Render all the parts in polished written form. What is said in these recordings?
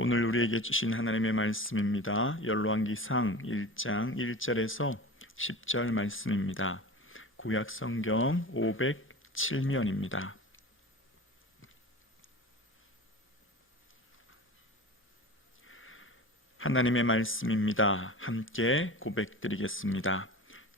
오늘 우리에게 주신 하나님의 말씀입니다. 열왕기상 1장 1절에서 10절 말씀입니다. 구약 성경 507면입니다. 하나님의 말씀입니다. 함께 고백드리겠습니다.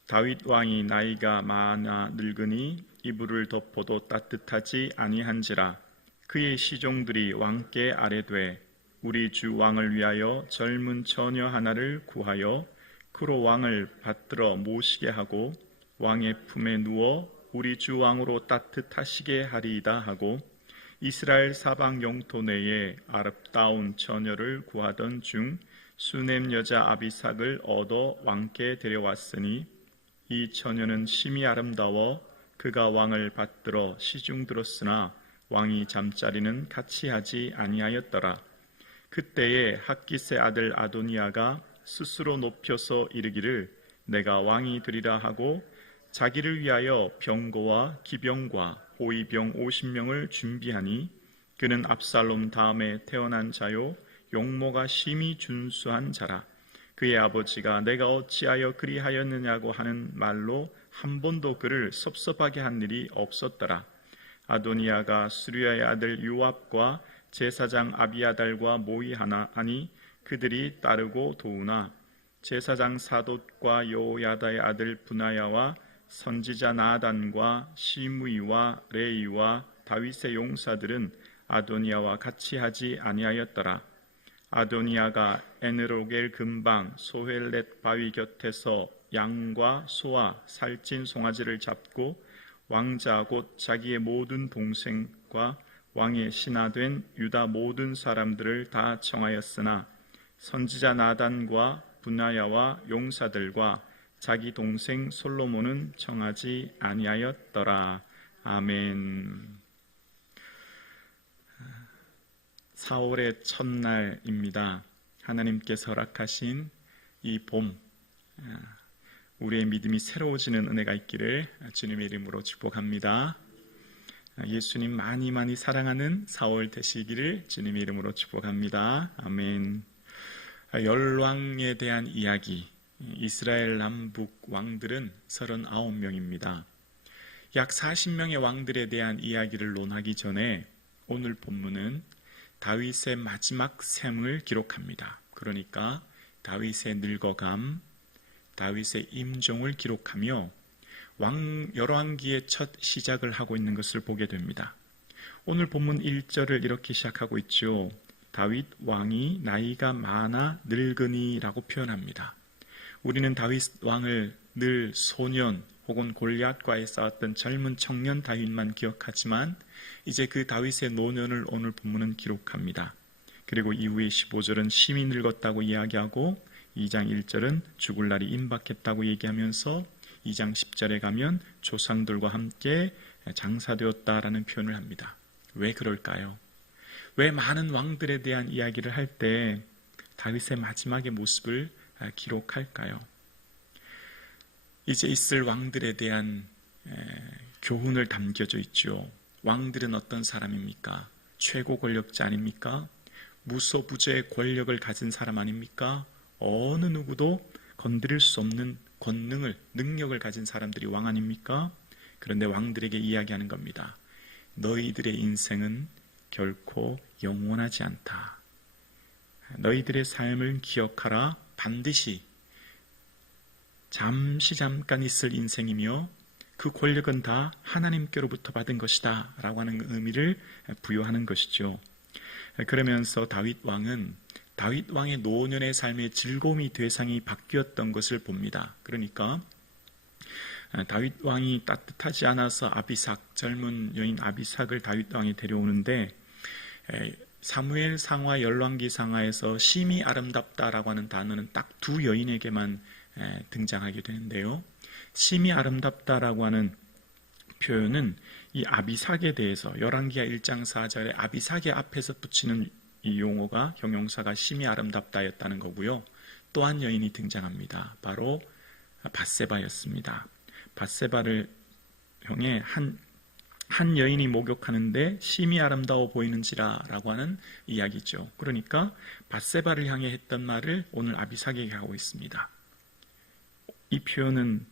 다윗 왕이 나이가 많아 늙으니 이불을 덮어도 따뜻하지 아니한지라. 그의 시종들이 왕께 아뢰되 우리 주 왕을 위하여 젊은 처녀 하나를 구하여 그로 왕을 받들어 모시게 하고 왕의 품에 누워 우리 주 왕으로 따뜻하시게 하리이다 하고 이스라엘 사방 영토 내에 아름다운 처녀를 구하던 중 수넴 여자 아비삭을 얻어 왕께 데려왔으니 이 처녀는 심히 아름다워 그가 왕을 받들어 시중 들었으나 왕이 잠자리는 같이 하지 아니하였더라. 그때에 핫깃의 아들 아도니아가 스스로 높여서 이르기를 내가 왕이 되리라 하고 자기를 위하여 병거와 기병과 호위병 50명을 준비하니 그는 압살롬 다음에 태어난 자요 용모가 심히 준수한 자라. 그의 아버지가 내가 어찌하여 그리하였느냐고 하는 말로 한 번도 그를 섭섭하게 한 일이 없었더라. 아도니아가 수르야의 아들 요압과 제사장 아비아달과 모의하니 그들이 따르고 도우나 제사장 사돗과 여호야다의 아들 분하야와 선지자 나단과 시므이와 레이와 다윗의 용사들은 아도니아와 같이 하지 아니하였더라. 아도니아가 에느로겔 근방 소헬렛 바위 곁에서 양과 소와 살찐 송아지를 잡고 왕자 곧 자기의 모든 동생과 왕의 신하된 유다 모든 사람들을 다 청하였으나 선지자 나단과 분하야와 용사들과 자기 동생 솔로몬은 청하지 아니하였더라. 아멘. 4월의 첫날입니다. 하나님께서 허락하신 이 봄, 우리의 믿음이 새로워지는 은혜가 있기를 주님의 이름으로 축복합니다. 예수님 많이 사랑하는 4월 되시기를 주님의 이름으로 축복합니다. 아멘. 열왕에 대한 이야기, 이스라엘 남북 왕들은 39명입니다. 약 40명의 왕들에 대한 이야기를 논하기 전에 오늘 본문은 다윗의 마지막 생을 기록합니다. 그러니까 다윗의 늙어감, 다윗의 임종을 기록하며 열왕기의 첫 시작을 하고 있는 것을 보게 됩니다. 오늘 본문 1절을 이렇게 시작하고 있죠. 다윗 왕이 나이가 많아 늙으니 라고 표현합니다. 우리는 다윗 왕을 늘 소년 혹은 골리앗과의 싸웠던 젊은 청년 다윗만 기억하지만 이제 그 다윗의 노년을 오늘 본문은 기록합니다. 그리고 이후에 15절은 심히 늙었다고 이야기하고 2장 1절은 죽을 날이 임박했다고 얘기하면서 2장 10절에 가면 조상들과 함께 장사되었다라는 표현을 합니다. 왜 그럴까요? 왜 많은 왕들에 대한 이야기를 할 때 다윗의 마지막의 모습을 기록할까요? 이제 있을 왕들에 대한 교훈을 담겨져 있죠. 왕들은 어떤 사람입니까? 최고 권력자 아닙니까? 무소부재의 권력을 가진 사람 아닙니까? 어느 누구도 건드릴 수 없는 권능을, 능력을 가진 사람들이 왕 아닙니까? 그런데 왕들에게 이야기하는 겁니다. 너희들의 인생은 결코 영원하지 않다. 너희들의 삶을 기억하라. 반드시 잠깐 있을 인생이며 그 권력은 다 하나님께로부터 받은 것이다 라고 하는 의미를 부여하는 것이죠. 그러면서 다윗 왕의 노년의 삶의 즐거움이 대상이 바뀌었던 것을 봅니다. 그러니까 다윗 왕이 따뜻하지 않아서 젊은 여인 아비삭을 다윗 왕이 데려오는데 사무엘 상하 열왕기 상하에서 심히 아름답다라고 하는 단어는 딱 두 여인에게만 등장하게 되는데요. 심히 아름답다라고 하는 표현은 이 아비삭에 대해서 열왕기하 1장 4절에 아비삭의 앞에서 붙이는 이 용어가 형용사가 심히 아름답다였다는 거고요. 또 한 여인이 등장합니다. 바로 밧세바였습니다. 밧세바를 형의 한 한 여인이 목욕하는데 심히 아름다워 보이는지라 라고 하는 이야기죠. 그러니까 밧세바를 향해 했던 말을 오늘 아비삭에게 하고 있습니다. 이 표현은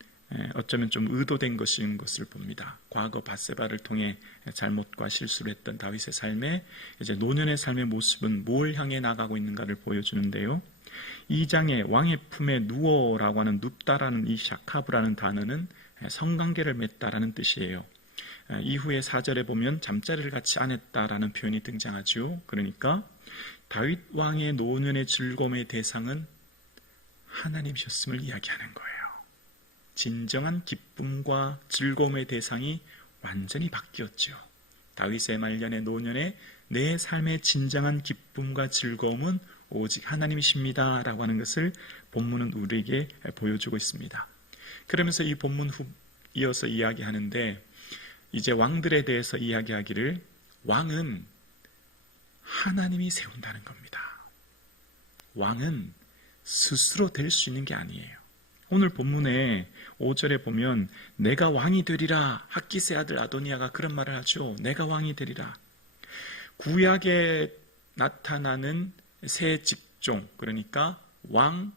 어쩌면 좀 의도된 것인 것을 봅니다. 과거 밧세바를 통해 잘못과 실수를 했던 다윗의 삶에 이제 노년의 삶의 모습은 뭘 향해 나가고 있는가를 보여주는데요. 2장에 왕의 품에 누워라고 하는 눕다라는 이 샤카브라는 단어는 성관계를 맺다라는 뜻이에요. 이후에 4절에 보면 잠자리를 같이 안 했다라는 표현이 등장하죠. 그러니까 다윗 왕의 노년의 즐거움의 대상은 하나님이셨음을 이야기하는 거예요. 진정한 기쁨과 즐거움의 대상이 완전히 바뀌었죠. 다윗의 말년의 노년에 내 삶의 진정한 기쁨과 즐거움은 오직 하나님이십니다 라고 하는 것을 본문은 우리에게 보여주고 있습니다. 그러면서 이 본문 이어서 이야기하는데 이제 왕들에 대해서 이야기하기를 왕은 하나님이 세운다는 겁니다. 왕은 스스로 될 수 있는 게 아니에요. 오늘 본문에 5절에 보면 내가 왕이 되리라, 학기스의 아들 아도니아가 그런 말을 하죠. 내가 왕이 되리라. 구약에 나타나는 세 직종, 그러니까 왕,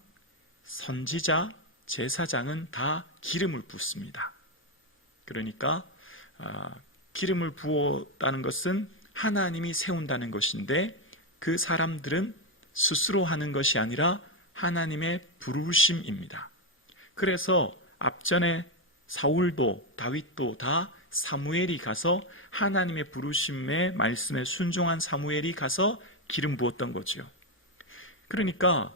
선지자, 제사장은 다 기름을 붓습니다. 그러니까 기름을 부었다는 것은 하나님이 세운다는 것인데 그 사람들은 스스로 하는 것이 아니라 하나님의 부르심입니다. 그래서 앞전에 사울도 다윗도 다 사무엘이 가서 하나님의 부르심의 말씀에 순종한 사무엘이 가서 기름 부었던 거죠. 그러니까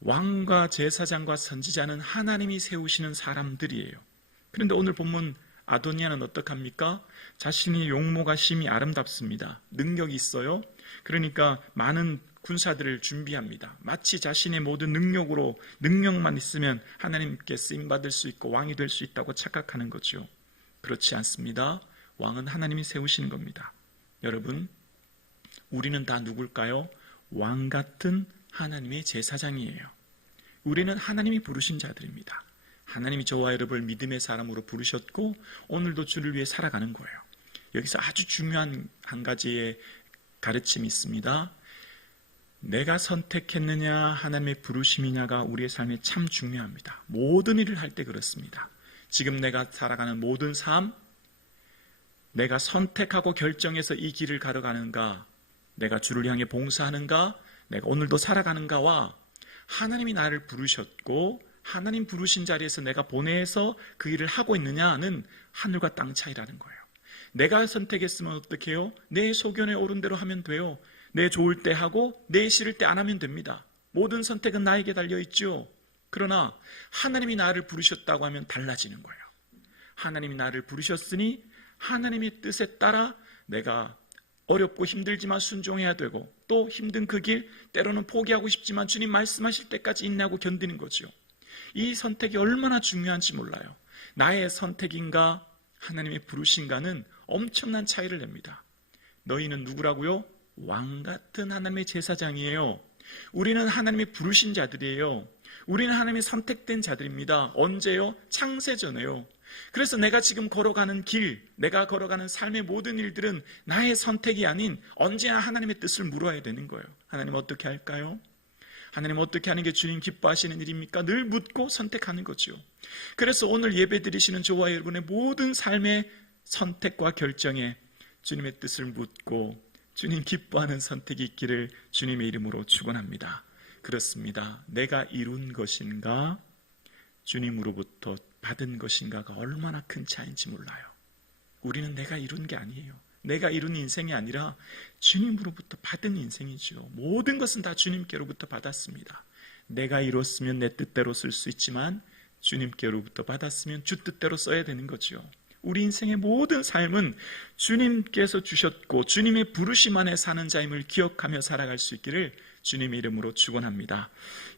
왕과 제사장과 선지자는 하나님이 세우시는 사람들이에요. 그런데 오늘 본문 아도니아는 어떡합니까? 자신이 용모가 심히 아름답습니다. 능력이 있어요. 그러니까 많은 군사들을 준비합니다. 마치 자신의 모든 능력만 있으면 하나님께 쓰임받을 수 있고 왕이 될 수 있다고 착각하는 거죠. 그렇지 않습니다. 왕은 하나님이 세우시는 겁니다. 여러분, 우리는 다 누굴까요? 왕 같은 하나님의 제사장이에요. 우리는 하나님이 부르신 자들입니다. 하나님이 저와 여러분을 믿음의 사람으로 부르셨고 오늘도 주를 위해 살아가는 거예요. 여기서 아주 중요한 한 가지의 가르침이 있습니다. 내가 선택했느냐 하나님의 부르심이냐가 우리의 삶에 참 중요합니다. 모든 일을 할 때 그렇습니다. 지금 내가 살아가는 모든 삶, 내가 선택하고 결정해서 이 길을 가려가는가, 내가 주를 향해 봉사하는가, 내가 오늘도 살아가는가와 하나님이 나를 부르셨고 하나님 부르신 자리에서 내가 보내서 그 일을 하고 있느냐는 하늘과 땅 차이라는 거예요. 내가 선택했으면 어떻게 해요? 내 소견에 옳은 대로 하면 돼요. 내 좋을 때 하고 내 싫을 때 안 하면 됩니다. 모든 선택은 나에게 달려있죠. 그러나 하나님이 나를 부르셨다고 하면 달라지는 거예요. 하나님이 나를 부르셨으니 하나님의 뜻에 따라 내가 어렵고 힘들지만 순종해야 되고 또 힘든 그 길 때로는 포기하고 싶지만 주님 말씀하실 때까지 인내하고 견디는 거죠. 이 선택이 얼마나 중요한지 몰라요. 나의 선택인가 하나님의 부르신가는 엄청난 차이를 냅니다. 너희는 누구라고요? 왕 같은 하나님의 제사장이에요. 우리는 하나님의 부르신 자들이에요. 우리는 하나님의 선택된 자들입니다. 언제요? 창세전에요. 그래서 내가 지금 걸어가는 길, 내가 걸어가는 삶의 모든 일들은 나의 선택이 아닌 언제나 하나님의 뜻을 물어야 되는 거예요. 하나님 어떻게 할까요? 하나님 어떻게 하는 게 주님 기뻐하시는 일입니까? 늘 묻고 선택하는 거죠. 그래서 오늘 예배 드리시는 저와 여러분의 모든 삶의 선택과 결정에 주님의 뜻을 묻고 주님 기뻐하는 선택이 있기를 주님의 이름으로 축원합니다. 그렇습니다. 내가 이룬 것인가 주님으로부터 받은 것인가가 얼마나 큰 차이인지 몰라요. 우리는 내가 이룬 게 아니에요. 내가 이룬 인생이 아니라 주님으로부터 받은 인생이죠. 모든 것은 다 주님께로부터 받았습니다. 내가 이뤘으면 내 뜻대로 쓸 수 있지만 주님께로부터 받았으면 주 뜻대로 써야 되는 거죠. 우리 인생의 모든 삶은 주님께서 주셨고 주님의 부르심 안에 사는 자임을 기억하며 살아갈 수 있기를 주님의 이름으로 축원합니다.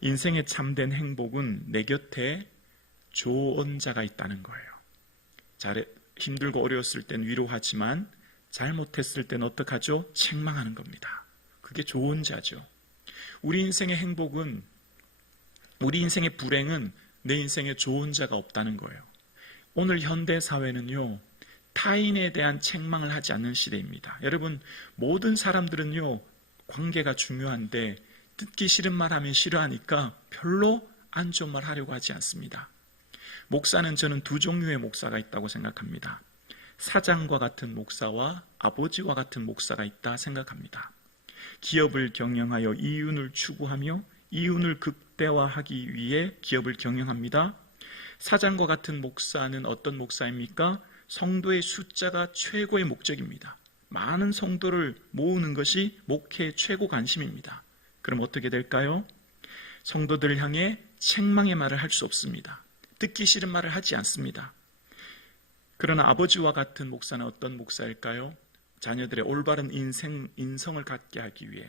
인생의 참된 행복은 내 곁에 좋은 자가 있다는 거예요. 힘들고 어려웠을 땐 위로하지만 잘못했을 땐 어떡하죠? 책망하는 겁니다. 그게 좋은 자죠. 우리 인생의 행복은, 우리 인생의 불행은 내 인생에 좋은 자가 없다는 거예요. 오늘 현대 사회는요, 타인에 대한 책망을 하지 않는 시대입니다. 여러분, 모든 사람들은요, 관계가 중요한데 듣기 싫은 말 하면 싫어하니까 별로 안 좋은 말 하려고 하지 않습니다. 목사는 저는 두 종류의 목사가 있다고 생각합니다. 사장과 같은 목사와 아버지와 같은 목사가 있다 생각합니다. 기업을 경영하여 이윤을 추구하며 이윤을 극대화하기 위해 기업을 경영합니다. 사장과 같은 목사는 어떤 목사입니까? 성도의 숫자가 최고의 목적입니다. 많은 성도를 모으는 것이 목회의 최고 관심입니다. 그럼 어떻게 될까요? 성도들을 향해 책망의 말을 할 수 없습니다. 듣기 싫은 말을 하지 않습니다. 그러나 아버지와 같은 목사는 어떤 목사일까요? 자녀들의 올바른 인성을 갖게 하기 위해,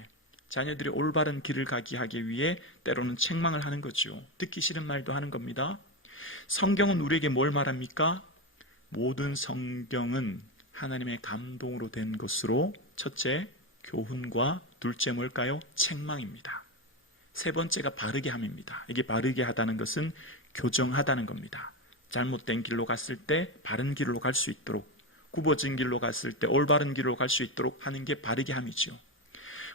자녀들의 올바른 길을 가게 하기 위해 때로는 책망을 하는 거죠. 듣기 싫은 말도 하는 겁니다. 성경은 우리에게 뭘 말합니까? 모든 성경은 하나님의 감동으로 된 것으로 첫째, 교훈과 둘째 뭘까요? 책망입니다. 세 번째가 바르게 함입니다. 이게 바르게 하다는 것은 교정하다는 겁니다. 잘못된 길로 갔을 때 바른 길로 갈 수 있도록, 굽어진 길로 갔을 때 올바른 길로 갈 수 있도록 하는 게 바르게 함이죠.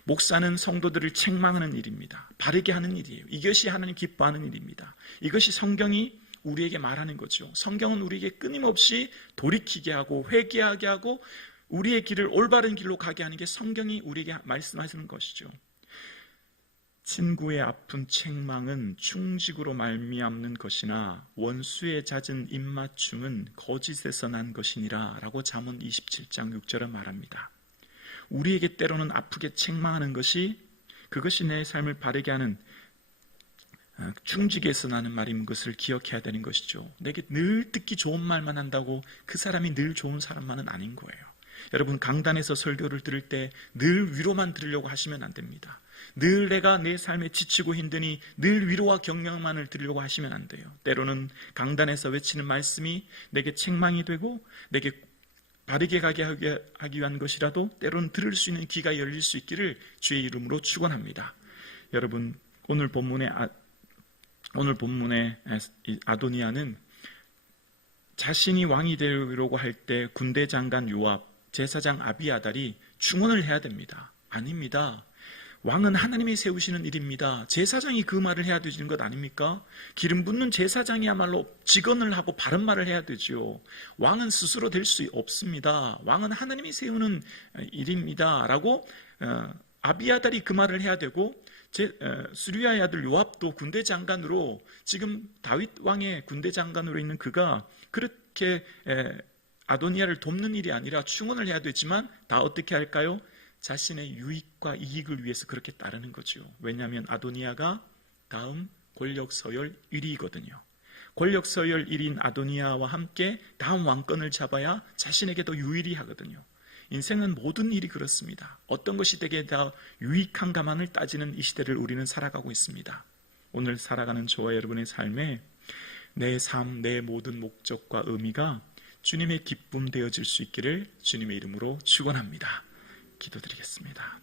목사는 성도들을 책망하는 일입니다. 바르게 하는 일이에요. 이것이 하나님 기뻐하는 일입니다. 이것이 성경이 우리에게 말하는 거죠. 성경은 우리에게 끊임없이 돌이키게 하고 회개하게 하고 우리의 길을 올바른 길로 가게 하는 게 성경이 우리에게 말씀하시는 것이죠. 친구의 아픈 책망은 충직으로 말미암는 것이나 원수의 잦은 입맞춤은 거짓에서 난 것이니라 라고 잠언 27장 6절은 말합니다. 우리에게 때로는 아프게 책망하는 것이, 그것이 내 삶을 바르게 하는 충직에서 나는 말인 것을 기억해야 되는 것이죠. 내게 늘 듣기 좋은 말만 한다고 그 사람이 늘 좋은 사람만은 아닌 거예요. 여러분, 강단에서 설교를 들을 때 늘 위로만 들으려고 하시면 안 됩니다. 늘 내가 내 삶에 지치고 힘드니 늘 위로와 격려만을 들으려고 하시면 안 돼요. 때로는 강단에서 외치는 말씀이 내게 책망이 되고 내게 바르게 가게 하기 위한 것이라도 때로는 들을 수 있는 귀가 열릴 수 있기를 주의 이름으로 축원합니다. 여러분, 오늘 본문의 아도니아는 자신이 왕이 되려고 할 때 군대 장관 요압, 제사장 아비아달이 충원을 해야 됩니다. 아닙니다. 왕은 하나님이 세우시는 일입니다. 제사장이 그 말을 해야 되는 것 아닙니까? 기름 붓는 제사장이야말로 직언을 하고 바른 말을 해야 되죠. 왕은 스스로 될 수 없습니다. 왕은 하나님이 세우는 일입니다. 라고 아비아달이 그 말을 해야 되고, 수리아의 아들 요압도 군대 장관으로, 지금 다윗 왕의 군대 장관으로 있는 그가 그렇게 아도니아를 돕는 일이 아니라 충원을 해야 되지만 다 어떻게 할까요? 자신의 유익과 이익을 위해서 그렇게 따르는 거죠. 왜냐하면 아도니아가 다음 권력 서열 1위거든요. 권력 서열 1위인 아도니아와 함께 다음 왕권을 잡아야 자신에게 더 유일히 하거든요. 인생은 모든 일이 그렇습니다. 어떤 것이 되게 더 유익한가만을 따지는 이 시대를 우리는 살아가고 있습니다. 오늘 살아가는 저와 여러분의 삶에 내 삶, 내 모든 목적과 의미가 주님의 기쁨 되어질 수 있기를 주님의 이름으로 축원합니다. 기도드리겠습니다.